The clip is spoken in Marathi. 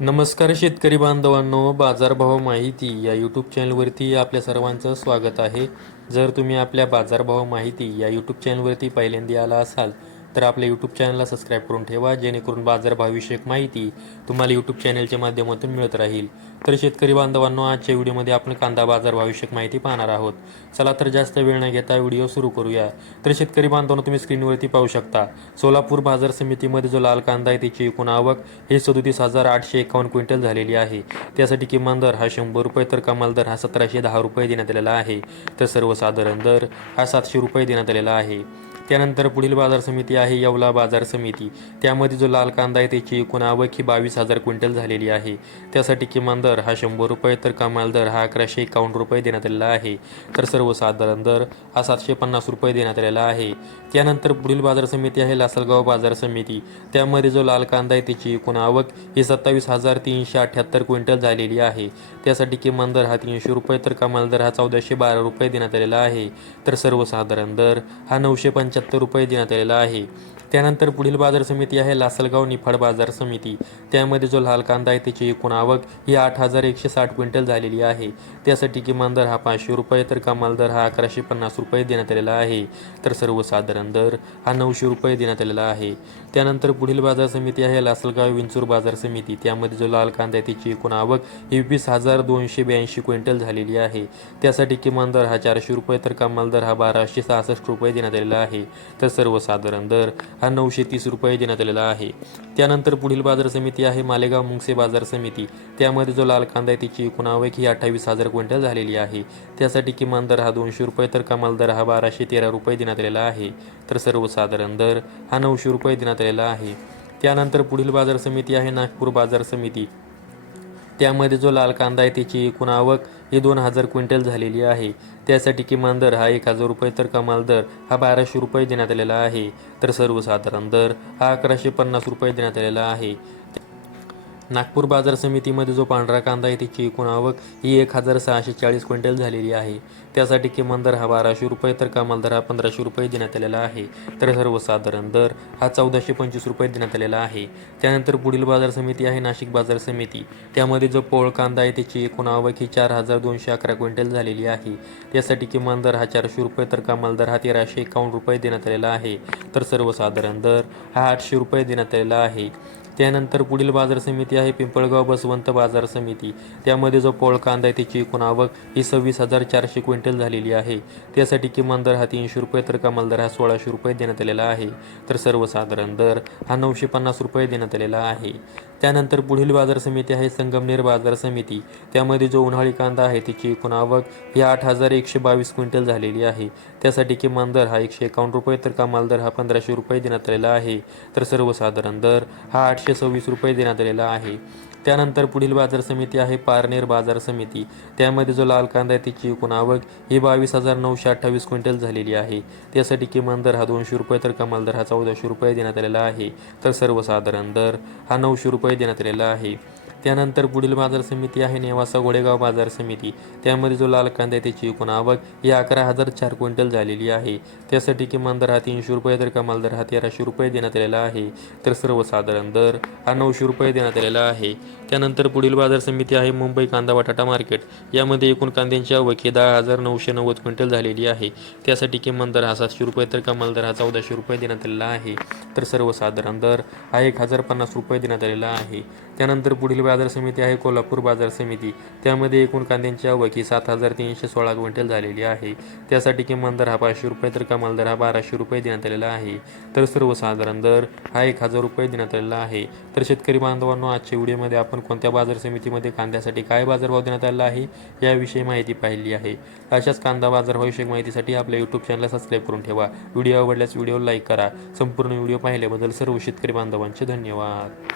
नमस्कार शेतकरी बांधवांनो, बाजारभाव माहिती या यूट्यूब चॅनलवरती आपल्या सर्वांचं स्वागत आहे. जर तुम्ही आपल्या बाजारभाव माहिती या यूट्यूब चॅनलवरती पहिल्यांदा आला असाल तर आपल्या यूट्यूब चॅनलला सबस्क्राईब करून ठेवा, जेणेकरून बाजारभावविषयक माहिती तुम्हाला यूट्यूब चॅनलच्या माध्यमातून मिळत राहील. तर शेतकरी बांधवांनो, आजच्या व्हिडिओमध्ये आपण कांदा बाजारभावविषयक माहिती पाहणार आहोत. चला तर जास्त वेळ न घेता व्हिडिओ सुरू करूया. तर शेतकरी बांधवांनो, तुम्ही स्क्रीनवरती पाहू शकता सोलापूर बाजार समितीमध्ये जो लाल कांदा आहे त्याची एकूण आवक हे 37,851 क्विंटल झालेली आहे. त्यासाठी किमान दर हा 100 रुपये तर कमाल दर हा 1,710 रुपये देण्यात आलेला आहे. तर सर्वसाधारण दर हा 700 रुपये देण्यात आलेला आहे. त्यानंतर पुढील बाजार समिती आहे येवला बाजार समिती. त्यामध्ये जो लाल कांदा आहे त्याची एकूण आवक ही 22,000 क्विंटल झालेली आहे. त्यासाठी किमान दर हा 100 रुपये तर कमाल दर हा 1,151 रुपये देण्यात आलेला आहे. तर सर्वसाधारण दर हा 750 रुपये देण्यात आलेला आहे. त्यानंतर पुढील बाजार समिती आहे लासलगाव बाजार समिती. त्यामध्ये जो लाल कांदा आहे त्याची एकूण आवक ही 27,378 क्विंटल झालेली आहे. त्यासाठी किमान दर हा 300 रुपये तर कमाल दर हा 1,412 रुपये देण्यात आलेला आहे. तर सर्वसाधारण दर हा 975 रुपये देण्यात आलेला आहे. त्यानंतर पुढील बाजार समिती आहे लासलगाव निफाड बाजार समिती. त्यामध्ये जो लाल कांदा आहे त्याची एकूण आवक ही 8,160 क्विंटल झालेली आहे. त्यासाठी किमान दर हा 500 रुपये तर कमाल दर हा 1,150 रुपये देण्यात आलेला आहे. तर सर्वसाधारण दर हा 900 रुपये देण्यात आलेला आहे. त्यानंतर पुढील बाजार समिती आहे लासलगाव विंचूर बाजार समिती. त्यामध्ये जो लाल कांदा आहे त्याची एकूण आवक ही 20,282 क्विंटल झालेली आहे. त्यासाठी किमान दर हा 400 रुपये तर कमाल दर हा 1,266 रुपये देण्यात आलेला आहे. तर सर्वसाधारण दर हा 930 रुपये देण्यात आलेला आहे. त्यानंतर पुढील बाजार समिती आहे मालेगाव मुंगसे बाजार समिती. त्यामध्ये जो लाल कांदा आहे त्याची एकूण आवक ही 28,000 क्विंटल झालेली आहे. त्यासाठी किमान दर हा 200 रुपये तर कमाल दर हा 1,213 रुपये देण्यात आलेला आहे. तर सर्वसाधारण दर हा 900 रुपये देण्यात आलेला आहे. त्यानंतर पुढील बाजार समिती आहे नागपूर बाजार समिती. त्यामध्ये जो लाल कांदा आहे त्याची एकूण आवक ही 2,000 क्विंटल झालेली आहे. त्यासाठी किमान दर हा 1,000 रुपये तर कमाल दर हा 1,200 रुपये देण्यात आलेला आहे. तर सर्वसाधारण दर हा 1,150 रुपये देण्यात आलेला आहे. नागपूर बाजार समितीमध्ये जो पांढरा कांदा आहे त्याची एकूण आवक ही 1,640 क्विंटल झालेली आहे. त्यासाठी किमान दर हा 1,200 रुपये तर कमाल दर हा 1,500 रुपये देण्यात आलेला आहे. तर सर्वसाधारण दर हा 1,425 रुपये देण्यात आलेला आहे. त्यानंतर पुढील बाजार समिती आहे नाशिक बाजार समिती. त्यामध्ये जो पोळ कांदा आहे त्याची एकूण आवक ही 4,211 क्विंटल झालेली आहे. त्यासाठी किमान दर हा 400 रुपये तर कमाल दर हा 1,351 रुपये देण्यात आलेला आहे. तर सर्वसाधारण दर हा 800 रुपये देण्यात आलेला आहे. त्यानंतर पुढील बाजार समिती आहे पिंपळगाव बसवंत बाजार समिती. त्यामध्ये जो पोळ कांदा आहे त्याची एकूण आवक ही 26,400 क्विंटल झालेली आहे. त्यासाठी किमान दर हा 300 रुपये तर कमाल दर हा 1,600 रुपये देण्यात आलेला आहे. तर सर्वसाधारण दर हा 950 रुपये देण्यात आलेला आहे. त्यानंतर पुढील बाजार समिती आहे संगमनेर बाजार समिती. त्यामध्ये जो उन्हाळी कांदा आहे त्याची एकूण आवक ही 8,122 क्विंटल झालेली आहे. त्यासाठी किमान दर हा 151 रुपये तर कमाल दर हा 1,500 रुपये देण्यात आलेला आहे. तर सर्वसाधारण दर हा 826 रुपये देण्यात आलेला आहे. त्यानंतर पुढील बाजार समिती आहे पारनेर बाजार समिती. त्यामध्ये जो लाल कांदा आहे त्याची एकूण आवक ही 22,928 क्विंटल झालेली आहे. त्यासाठी किमान दर हा 200 रुपये तर कमाल दर हा 1,400 रुपये देण्यात आलेला आहे. तर सर्वसाधारण दर हा 900 रुपये देण्यात आलेला आहे. त्यानंतर पुढील बाजार समिती आहे नेवासा घोडेगाव बाजार समिती. त्यामध्ये जो लाल कांदा आहे त्याची एकूण आवक ही 11,004 क्विंटल झालेली आहे. त्यासाठी किमान दर हा 300 रुपये तर कमाल दर हा 1,300 रुपये देण्यात आलेला आहे. तर सर्वसाधारण दर हा 900 रुपये देण्यात आलेला आहे. त्यानंतर पुढील बाजार समिती आहे मुंबई कांदा बटाटा मार्केट. यामध्ये एकूण कांद्यांची आवक ही 10,990 क्विंटल झालेली आहे. त्यासाठी किमान दर हा 700 रुपये तर कमाल दर हा 1,400 रुपये देण्यात आलेला आहे. तर सर्वसाधारण दर हा 1,050 रुपये देण्यात आलेला आहे. त्यानंतर पुढील बाजार समिती आहे कोल्हापूर बाजार समिती. त्यामध्ये एकूण कांद्यांची आवक ही 7,316 क्विंटल झालेली आहे. त्यासाठी किमान दर हा 500 रुपये तर कमाल दर हा 1,200 रुपये देण्यात आलेला आहे. तर सर्वसाधारण दर हा 1,000 रुपये देण्यात आलेला आहे. तर शेतकरी बांधवांनो, आजच्या व्हिडिओमध्ये आपण कोणत्या बाजार समितीमध्ये कांद्यासाठी काय बाजारभाव देण्यात आला आहे याविषयी माहिती पाहिली आहे. अशाच कांदा बाजारभावविषयक माहितीसाठी आपल्या यूट्यूब चॅनलला सबस्क्राईब करून ठेवा. व्हिडिओ आवडल्यास व्हिडिओला लाईक करा. संपूर्ण व्हिडिओ पाहिल्याबद्दल सर्व शेतकरी बांधवांचे धन्यवाद.